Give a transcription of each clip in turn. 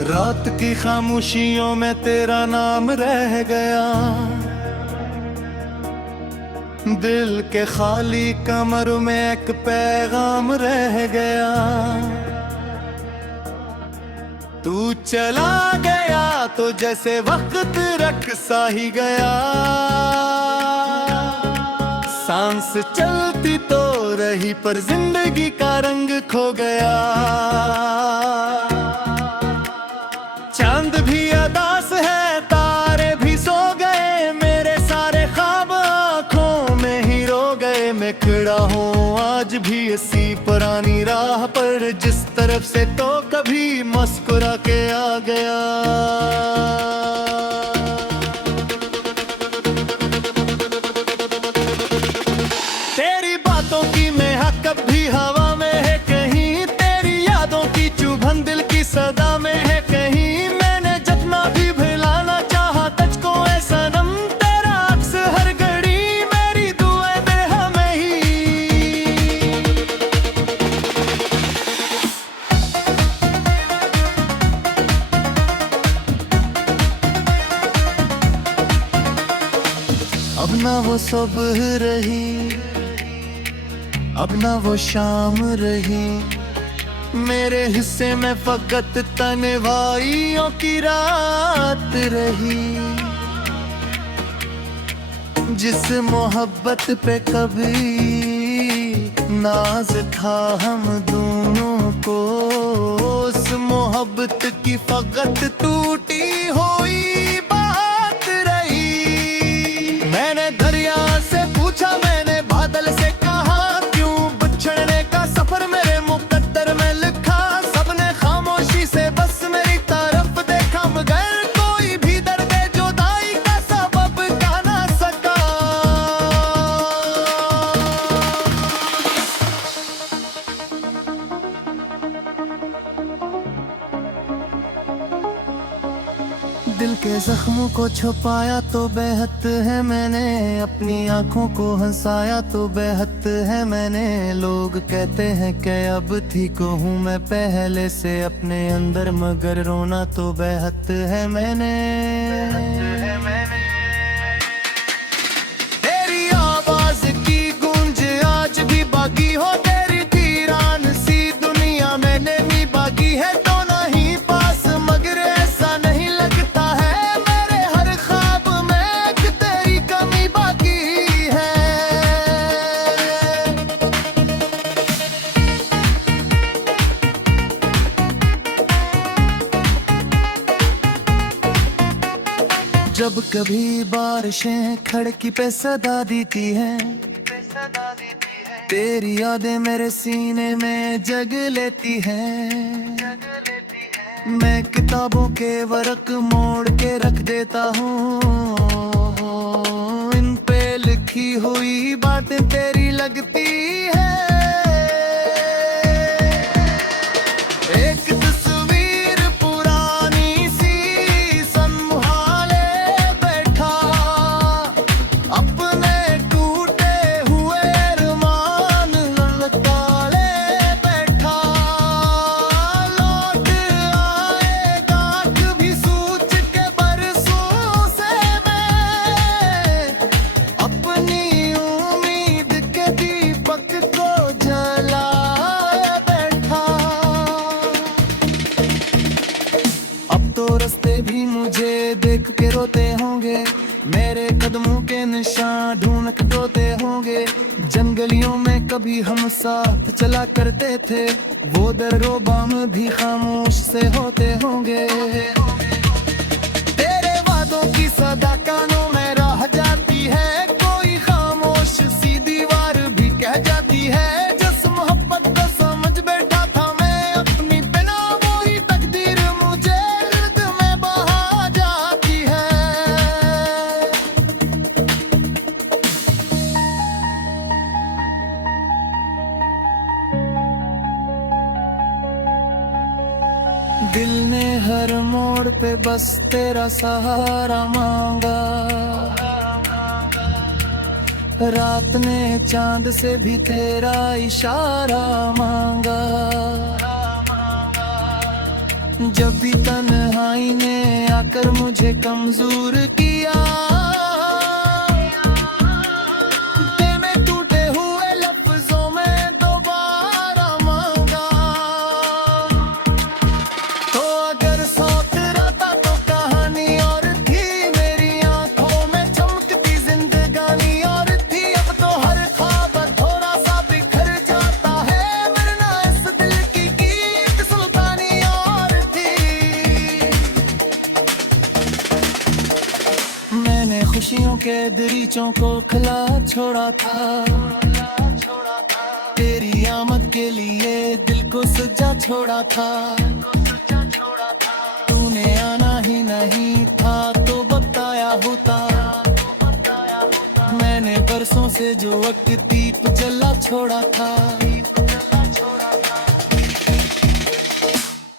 रात की खामोशियों में तेरा नाम रह गया, दिल के खाली कमर में एक पैगाम रह गया। तू चला गया तो जैसे वक्त रख सा ही गया, सांस चलती तो रही पर जिंदगी का रंग खो गया। चांद भी अदास है, तारे भी सो गए, मेरे सारे ख्वाब आँखों में ही रो गए। मैं खड़ा हूँ आज भी इसी पुरानी राह पर, जिस तरफ से तो कभी मुस्कुरा के आ गया। तेरी बातों की महक अब भी हवा में है कहीं, तेरी यादों की चुभन दिल की सदा में है कहीं। मैंने जितना भी भुलाना चाहा तुझको ऐ सनम, तेरा अक्स हर घड़ी मेरी दुआएं दे हमें ही। अब ना वो सुबह रही, अब ना वो शाम रही, मेरे हिस्से में फकत तन्हाइयों की रात रही। जिस मोहब्बत पे कभी नाज था हम दोनों को, उस मोहब्बत की फकत टूटी हुई बात रही। मैंने दरिया से पूछा, मैंने बादल से कहा, क्यों बिछड़ने का सफर मेरे मुकद्दर में लिखा। सबने खामोशी से बस मेरी तरफ देखा, मगर कोई भी दर्द जुदाई का सबब कह ना सका। दिल के जख्मों को छुपाया तो बेहद है मैंने, अपनी आंखों को हंसाया तो बेहद है मैंने। लोग कहते हैं कि अब ठीक हूँ मैं पहले से अपने अंदर, मगर रोना तो बेहद है मैंने। तेरी आवाज की गूंज आज भी बाकी हो, तेरी वीरान सी दुनिया मैंने भी बाकी है। तो नहीं पास मगर ऐसा नहीं लगता है, मेरे हर ख्वाब में एक तेरी कमी बाकी है। जब कभी बारिशें खिड़की पे सदा देती हैं, तेरी यादें मेरे सीने में जग लेती हैं। मैं किताबों के वर्क मोड़ के रख देता हूँ, इन पे लिखी हुई बातें तेरी लगती है। एक तस्वीर पुरानी सी संभाले बैठा, अपने टूटे हुए अरमान ललकारे बैठा। लौट आएगा कभी सोच के बरसों से मैं, अपनी उम्मीद के दीपक को जलाए बैठा। अब तो रास्ते भी मुझे देख के रोते होंगे, मेरे कदमों के निशान ढूंढ के रोते होंगे। जंगलियों में कभी हम साथ चला करते थे, वो दर्रो बाम भी खामोश से होते होंगे। तेरे वादों की सदा कानों में रह जाती है, कोई खामोश सी दीवार भी कह जाती है। जिस मोहब्बत को समझ बैठा था मैं अपनी बिना, वही तकदीर मुझे दर्द में बहा जाती है। दिल ने हर मोड़ पे बस तेरा सहारा मांगा, रात ने चांद से भी तेरा इशारा मांगा। जब भी तन्हाई ने आकर मुझे कमजोर किया, तेने टूटे हुए लफ्जों में दोबारा मांगा। तो अगर सौ तेरा था तो कहानी और थी, मेरी आंखों में चमकती जिंदगानी और थी। अब तो हर ख्वाब थोड़ा सा बिखर जाता है, वरना इस दिल की गीत सुल्तानी और थी। मैंने खुशियों के दरीचों को खुला छोड़ा था, तेरी आमद के लिए दिल को सजा छोड़ा था। तूने आना ही नहीं था तो बताया होता, मैंने बरसों से जो वक्त दीप जला छोड़ा था।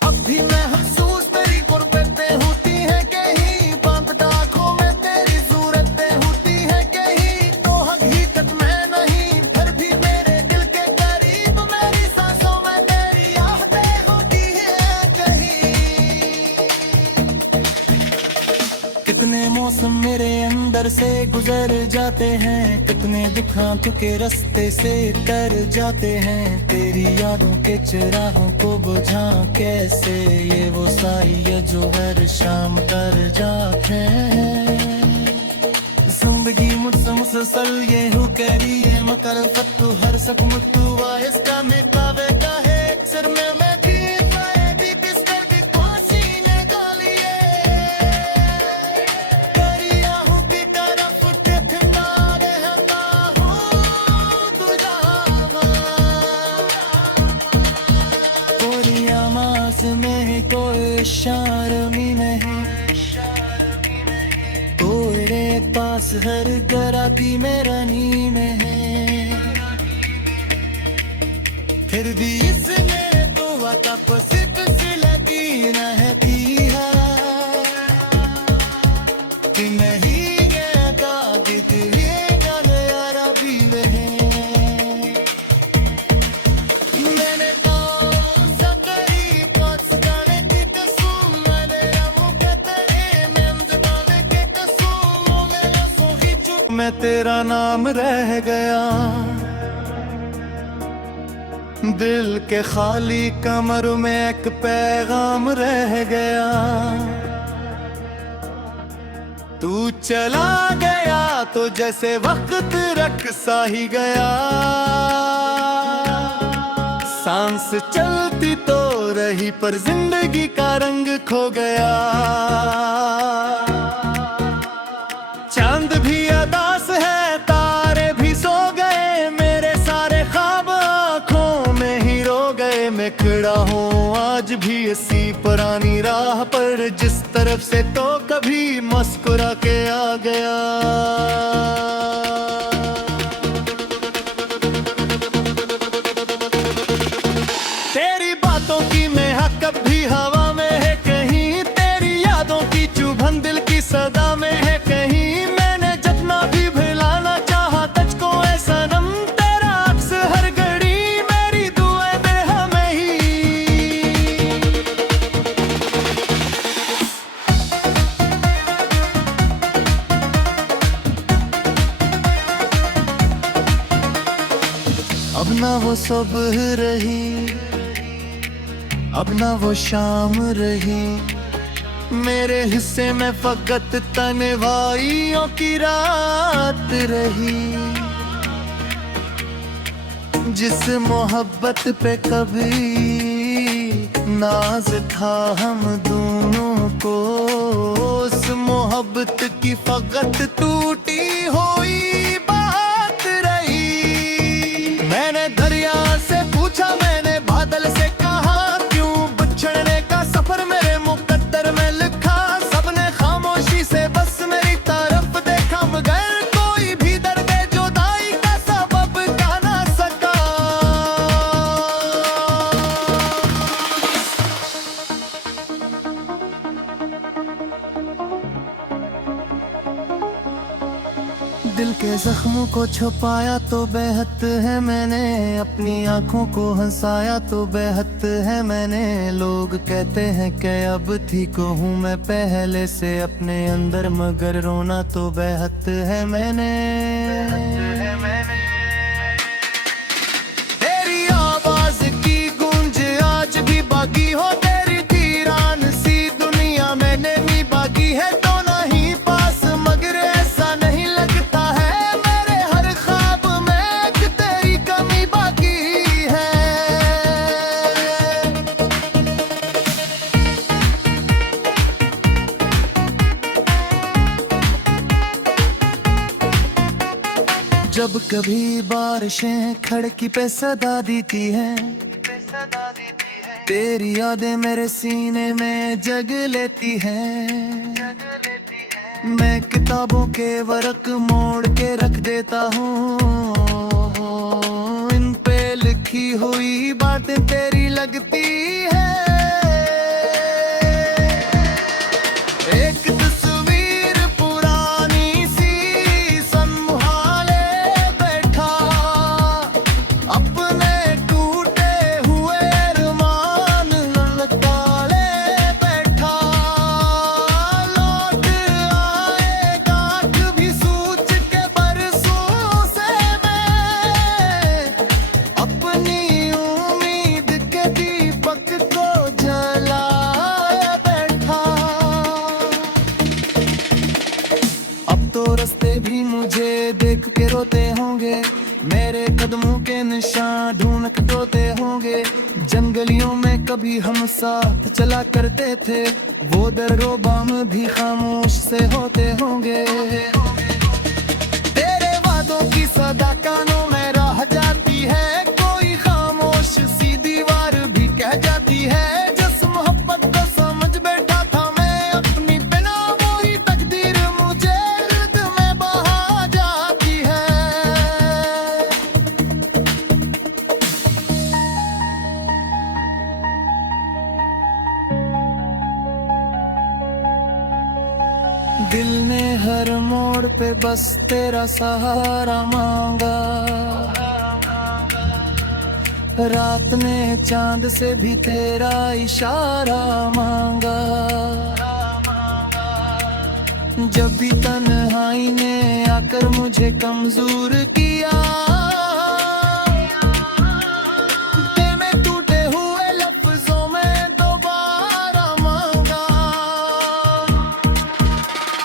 अब भी मैं महसूस तेरी गुर्बतें होती है कहीं, बंद आँखों में तेरी सूरतें होती है कहीं। तो हकीकत में नहीं फिर भी मेरे दिल के करीब, मेरी सांसों में तेरी यादें होती है कहीं। कितने मौसम मेरे अंदर से गुजर जाते हैं, कितने दुखां के रास्ते से कर जाते हैं। तेरी यादों के चिरागों को बुझा कैसे, ये वो साई जो हर शाम कर जाते हैं। जिंदगी मुझसे मुसलसल ये हो करी है मकर फतू, हर सक मुतु इसका में कावे का है। सिर में मैं गीत गाएगी बिस्तर की कोसी ने गालिए, करिया हूँ की तरफ देखता रहता हूँ तुझावा। कोई आवाज में कोई शर्मी नहीं, तेरे पास हर गराती मेरा नी में है। फिर भी इसने तो वापस सी लगी रहती है कि नहीं ये गादित ये गल यारा भी रहे। मैंने कौन सा करी कौन गाने की कसम, मैंने मुझे तेरे मेंद गाने की कसम, मेरा सोही चुप मैं तेरा नाम रह गया। दिल के खाली कमर में एक पैगाम रह गया। तू चला गया तो जैसे वक्त रख सा ही गया, सांस चलती तो रही पर जिंदगी का रंग खो गया। चांद भी अदास है तारे भी सो गए, मेरे सारे ख्वाब आंखों में ही रो गए। मैं खड़ा हूँ आज भी इसी पुरानी राह पर, जिस तरफ से तो कभी मुस्कुरा के आ गया। तेरी बातों की महक अब भी हवा में है कहीं, तेरी यादों की चुभन दिल की सदा में है कहीं। मैंने जितना भी भुलाना चाहा तुझको ऐ सनम, तेरा अक्स हर घड़ी मेरी दुआएं दे हमें ही। अब ना वो सुबह रही, अब ना वो शाम रही, मेरे हिस्से में फकत तन्हाइयों की रात रही। जिस मोहब्बत पे कभी नाज था हम दोनों को, उस मोहब्बत की फकत टूटी हुई बात रही। मैंने दरिया से पूछा, मैंने बादल से कहा, क्यों बिछड़ने का सफर मेरे मुकद्दर में लिखा। सबने खामोशी से बस मेरी तरफ देखा, मगर कोई भी दर्द जुदाई का सबब कह ना सका। दिल के जख्मों को छुपाया तो बेहद है मैंने, अपनी आंखों को हंसाया तो बेहद है मैंने। लोग कहते हैं कि अब ठीक हूँ मैं पहले से अपने अंदर, मगर रोना तो बेहद है मैंने। तेरी आवाज की गूंज आज भी बाकी हो, तेरी वीरान सी दुनिया मैंने भी बाकी है तो नहीं पास, मगर ऐसा नहीं लगता है मेरे हर ख्वाब में कि तेरी कमी बाकी है। जब कभी बारिशें खिड़की पे सदा देती हैं, तेरी यादें मेरे सीने में जग लेती हैं। मैं किताबों के वर्क मोड़ के रख देता हूँ, इन पे लिखी हुई बातें तेरी लगती है। एक तस्वीर पुरानी सी संभाले बैठा, अपने टूटे हुए अरमान ललकारे बैठा। लौट आएगा कभी सोच के बरसों से मैं, अपनी उम्मीद के दीपक को जलाए बैठा। अब तो रास्ते भी मुझे देख के रोते होंगे, मेरे कदमों के निशान ढूंढ के ढोते होंगे। जंगलियों में कभी हम साथ चला करते थे, वो दरो बाम भी खामोश से होते होंगे। तेरे वादों की सदा कानों में रह जाती है, कोई खामोश सी दीवार भी कह जाती है। जिस मोहब्बत को समझ बैठा था मैं अपनी बिना, वही तकदीर मुझे रिद में बहा जाती है। दिल ने हर मोड़ पे बस तेरा सहारा मांगा, रात ने चांद से भी तेरा इशारा मांगा। जब भी तन्हाई ने आकर मुझे कमजोर किया, तेरे टूटे हुए लफ्जों में दोबारा मांगा।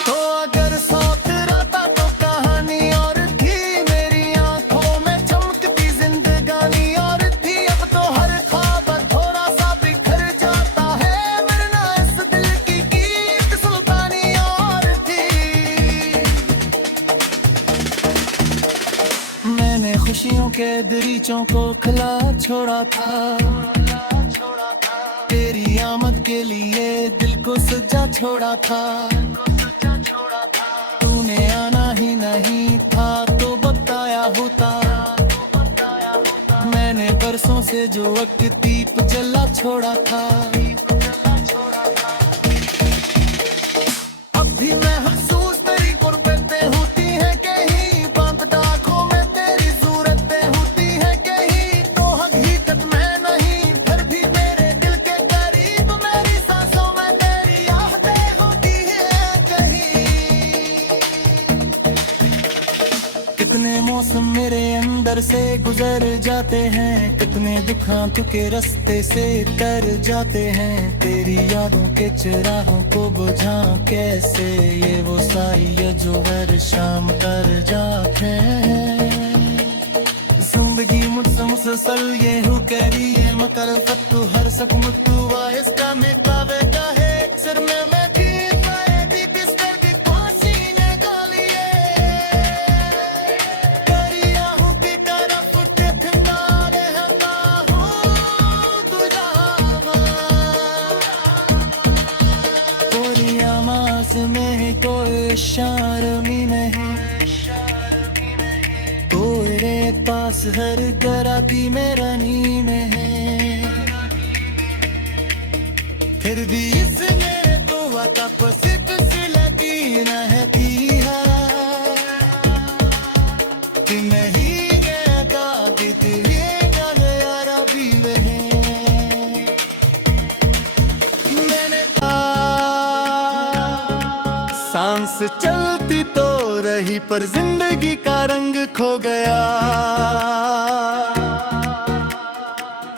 तो अगर साथ रहता तो कहानी और थी, मेरी आंखों में चमकती जिंदगानी और थी। अब तो हर ख्वाब थोड़ा सा बिखर जाता है, वरना इस दिल की एक सुल्तानी और थी। मैंने खुशियों के दरीचों को खुला छोड़ा था, तेरी आमद के लिए दिल को सजा छोड़ा था। तूने आना ही नहीं था तो बताया होता, मैंने बरसों से जो वक्त दीप जला छोड़ा था। अब भी महसूस तेरी गुर्बतें होती हैं कहीं, बंद आँखों में तेरी सूरतें होती हैं कहीं। तो हकीकत में नहीं फिर भी मेरे दिल के करीब, मेरी सांसों में तेरी आहटें होती हैं कहीं। कितने मौसम मेरे अंदर से गुजर जाते हैं, कितने दुखांत के रास्ते से तर जाते हैं। तेरी यादों के चिरागों को बुझा कैसे, ये वो साई जो हर शाम तर जाते हैं। जिंदगी मुझसे मुसलसल ये हूँ कह रही है मकर फत्तू, हर सक मुट्टू वाइस्टा में कावे का है सिर में मैं में कोई शर्मी नहीं, तेरे पास हर गराकी मेरा नी में है। फिर भी इसने तो वाता पसित सी लगी रहती है। सांस चलती तो रही पर जिंदगी का रंग खो गया।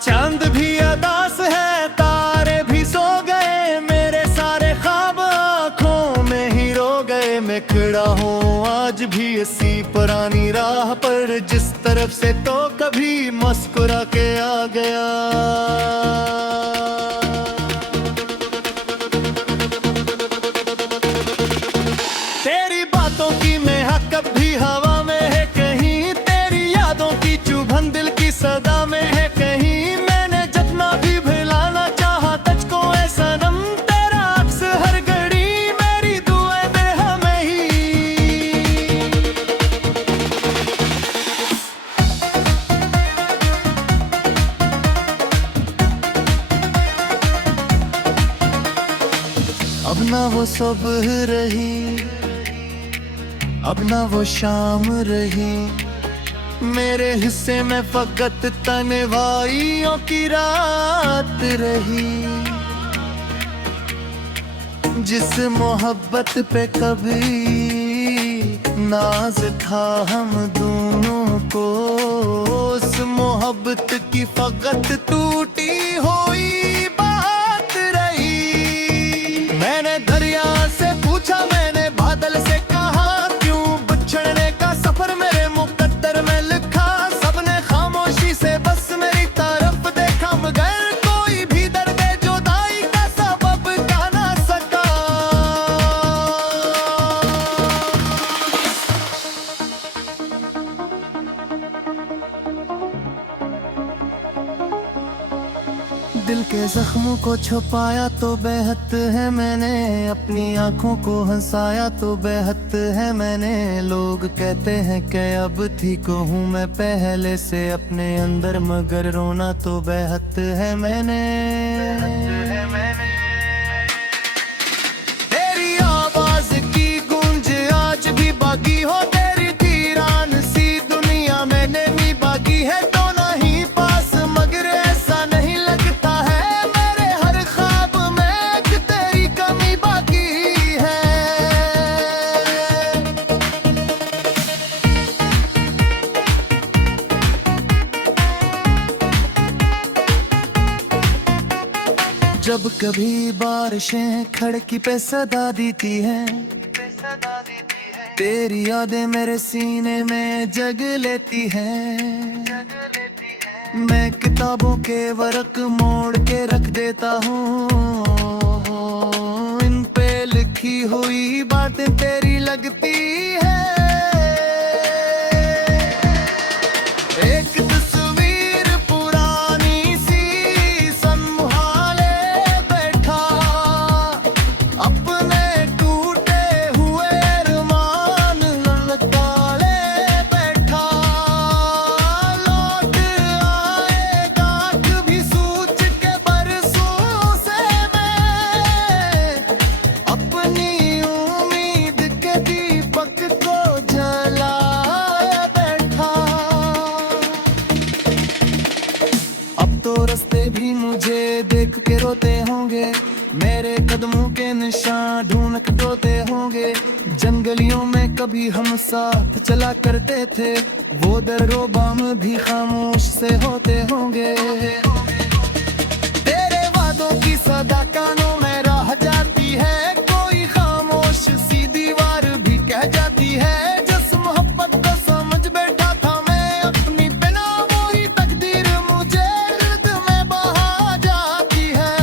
चांद भी अदास है, तारे भी सो गए, मेरे सारे ख्वाब आँखों में ही रो गए। मैं खड़ा हूँ आज भी इसी पुरानी राह पर, जिस तरफ से तो कभी मुस्कुरा के आ गया। तेरी बातों की महक अब भी हवा में है कहीं, तेरी यादों की चुभन दिल की सदा में है कहीं। मैंने जितना भी भुलाना चाहा तुझको ऐ सनम, तेरा अक्स हर घड़ी मेरी दुआएं दे हमें ही। अब ना वो सुबह रही, अब ना वो शाम रही, मेरे हिस्से में फकत तन्हाइयों की रात रही। जिस मोहब्बत पे कभी नाज था हम दोनों को, उस मोहब्बत की फकत टूटी हुई बात रही। मैंने दरिया से पूछा, मैंने बादल से कहा, क्यों बिछड़ने का सफर मेरे मुकद्दर में लिखा। सबने खामोशी से बस मेरी तरफ देखा, मगर कोई भी दर्द जुदाई का सबब कह ना सका। दिल के जख्मों को छुपाया तो बेहद है मैंने, अपनी आंखों को हंसाया तो बेहद है मैंने। लोग कहते हैं कि अब ठीक हूँ मैं पहले से अपने अंदर, मगर रोना तो बेहद है मैंने। तेरी आवाज की गूंज आज भी बाकी हो, तेरी वीरान सी दुनिया मैंने भी बाकी है। तो नहीं पास मगर ऐसा नहीं लगता है, मेरे हर ख्वाब में एक तेरी कमी बाकी है। जब कभी बारिशें खिड़की पे सदा देती हैं, तेरी यादें मेरे सीने में जग लेती हैं। मैं किताबों के वर्क मोड़ के रख देता हूँ, इन पे लिखी हुई बातें तेरी लगती है। एक तस्वीर पुरानी सी संभाले बैठा, अपने टूटे हुए अरमान ललकारे बैठा। लौट आएगा कभी सोच के बरसों से मैं, अपनी उम्मीद के दीपक को जलाए बैठा। अब तो रास्ते भी मुझे देख के रोते होंगे, मेरे कदमों के निशान ढूंढ के रोते होंगे। जंगलियों में कभी हम साथ चला करते थे, वो दर्रो बाम भी खामोश से होते होंगे। तेरे वादों की सदा कानों में रह जाती है, कोई खामोश सी दीवार भी कह जाती है। जिस मोहब्बत को समझ बैठा था मैं अपनी बिना, वही तकदीर मुझे दर्द में बहा जाती है।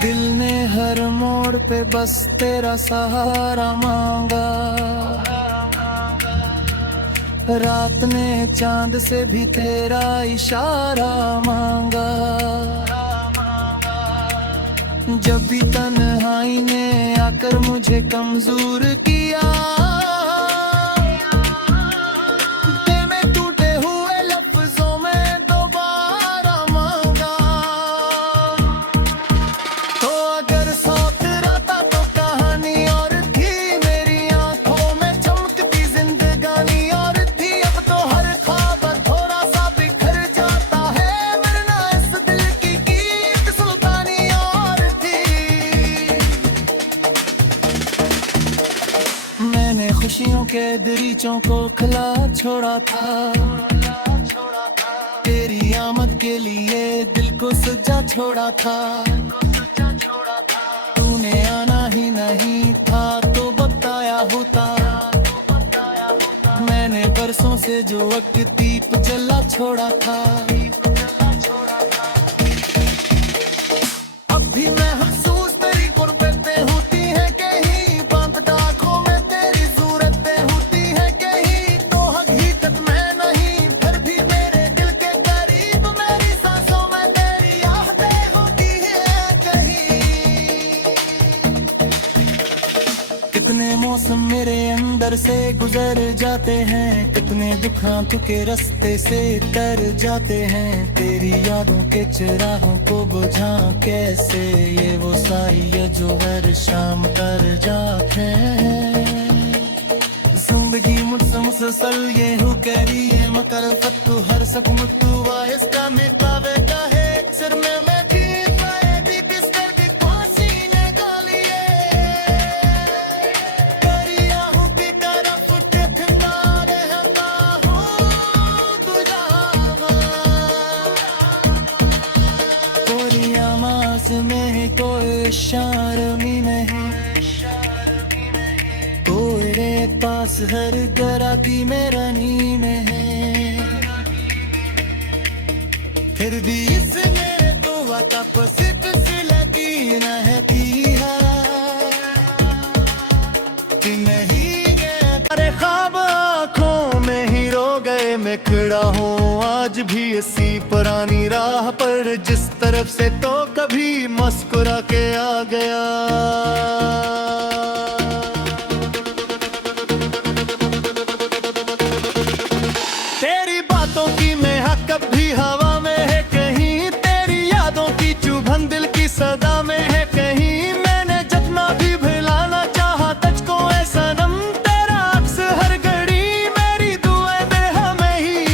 दिल ने हर मोड़ पे बस तेरा सहारा मांगा, रात ने चांद से भी तेरा इशारा मांगा। जब भी तन्हाई ने आकर मुझे कमजोर किया, तेरे टूटे हुए लफ्जों में दोबारा मांगा। तो अगर सौत रहा तो कहानी और थी, मेरी आंखों में चमकती जिंदगानी और थी। अब तो हर दरीचों को खिला छोड़ा था। तेरी आमद के लिए दिल को सजा छोड़ा था। तूने आना ही नहीं था तो बताया होता। मैंने बरसों से जो वक्त दीप जला छोड़ा था। अब भी मैं महसूस तेरी गुर्बतें होती है कहीं, बंद आँखों में तेरी सूरतें होती है कहीं। तो हकीकत में नहीं फिर भी मेरे दिल के करीब, मेरी सांसों में तेरी यादें होती है कहीं। कितने मौसम मेरे अंदर से गुजर जाते हैं, कितने दुखांत के रास्ते से तर जाते हैं। तेरी यादों के चिरागों को बुझा कैसे, ये वो साई जो हर शाम कर जाते हैं। जिंदगी मुझसे मुसलसल ये हो कह रही है मकर फत्तू हर सक मुत्तू वाइस्ता में कावे का है सिर में मैं में कोई शारमी नहीं, तेरे पास हर गराती मेरा नी में है। फिर भी इसमें तो वापस लगी रहती है कि नहीं गए। अरे ख्वाब आँखों में ही रो गए, मैं खड़ा हूँ आज भी इसी पुरानी राह पर जिस तरफ से तो कभी मुस्कुरा के आ गया। तेरी बातों की महक अब भी हवा में है कहीं, तेरी यादों की चुभन दिल की सदा में है कहीं। मैंने जितना भी भुलाना चाहा तुझको है सनम, तेरा अक्स हर घड़ी मेरी दुआएं दे हमें ही।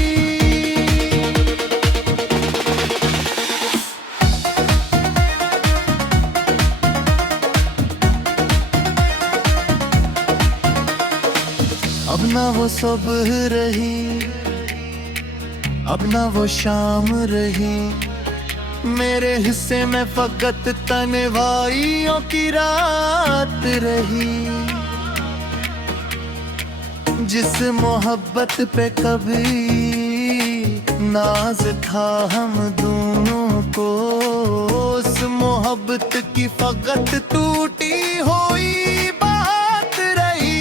अब ना वो सुबह रही, अब ना वो शाम रही, मेरे हिस्से में फकत तन्हाइयों की रात रही। जिस मोहब्बत पे कभी नाज था हम दोनों को, उस मोहब्बत की फकत टूटी हुई बात रही।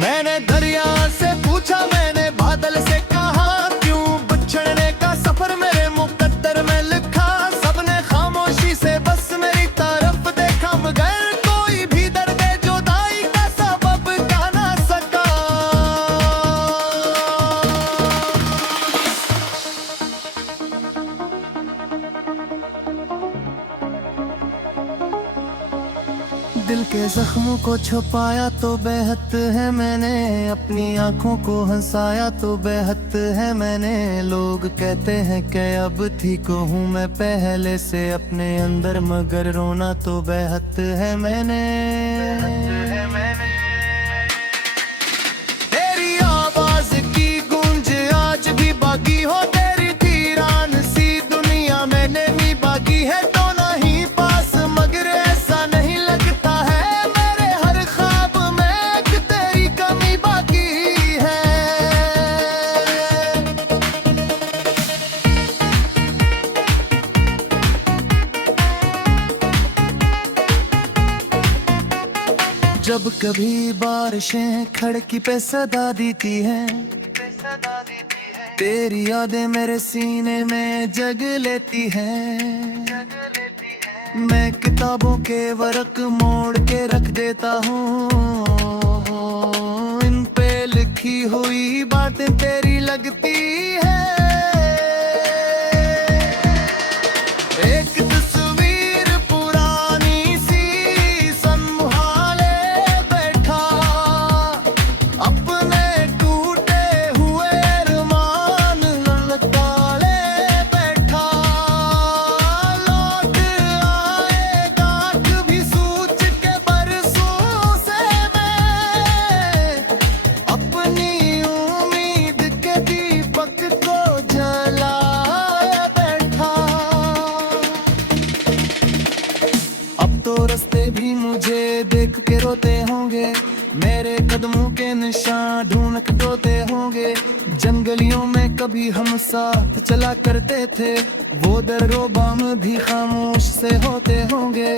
मैंने दरिया से पूछा, मैंने बादल से कहा, क्यों बिछड़ने का सफर मेरे मुकद्दर में लिखा। सबने खामोशी से बस मेरी तरफ देखा, मगर कोई भी दर्द जुदाई का सबब कह ना सका। दिल के जख्मों को छुपाया तो बेहद है मैंने, अपनी आंखों को हंसाया तो बेहद है मैंने। लोग कहते हैं कि अब ठीक हूँ मैं पहले से अपने अंदर, मगर रोना तो बेहद है मैंने। तेरी आवाज की गूंज आज भी बाकी हो, तेरी वीरान सी दुनिया मैंने भी बाकी है तो नहीं पास, मगर ऐसा नहीं लगता है मेरे हर ख्वाब में कि तेरी कमी बाकी है। जब कभी बारिशें खिड़की पे सदा देती हैं, तेरी यादें मेरे सीने में जग लेती हैं। मैं किताबों के वर्क मोड़ के रख देता हूँ, इन पे लिखी हुई बातें तेरी लगती है। एक तस्वीर पुरानी सी संभाले बैठा, अपने टूटे हुए अरमान लताले बैठा। लौट आएगा कभी सोच के बरसों से मैं, देख के रोते होंगे, मेरे कदमों के निशान ढूंढ के ढोते होंगे। जंगलियों में कभी हम साथ चला करते थे, वो दरों बाम भी खामोश से होते होंगे।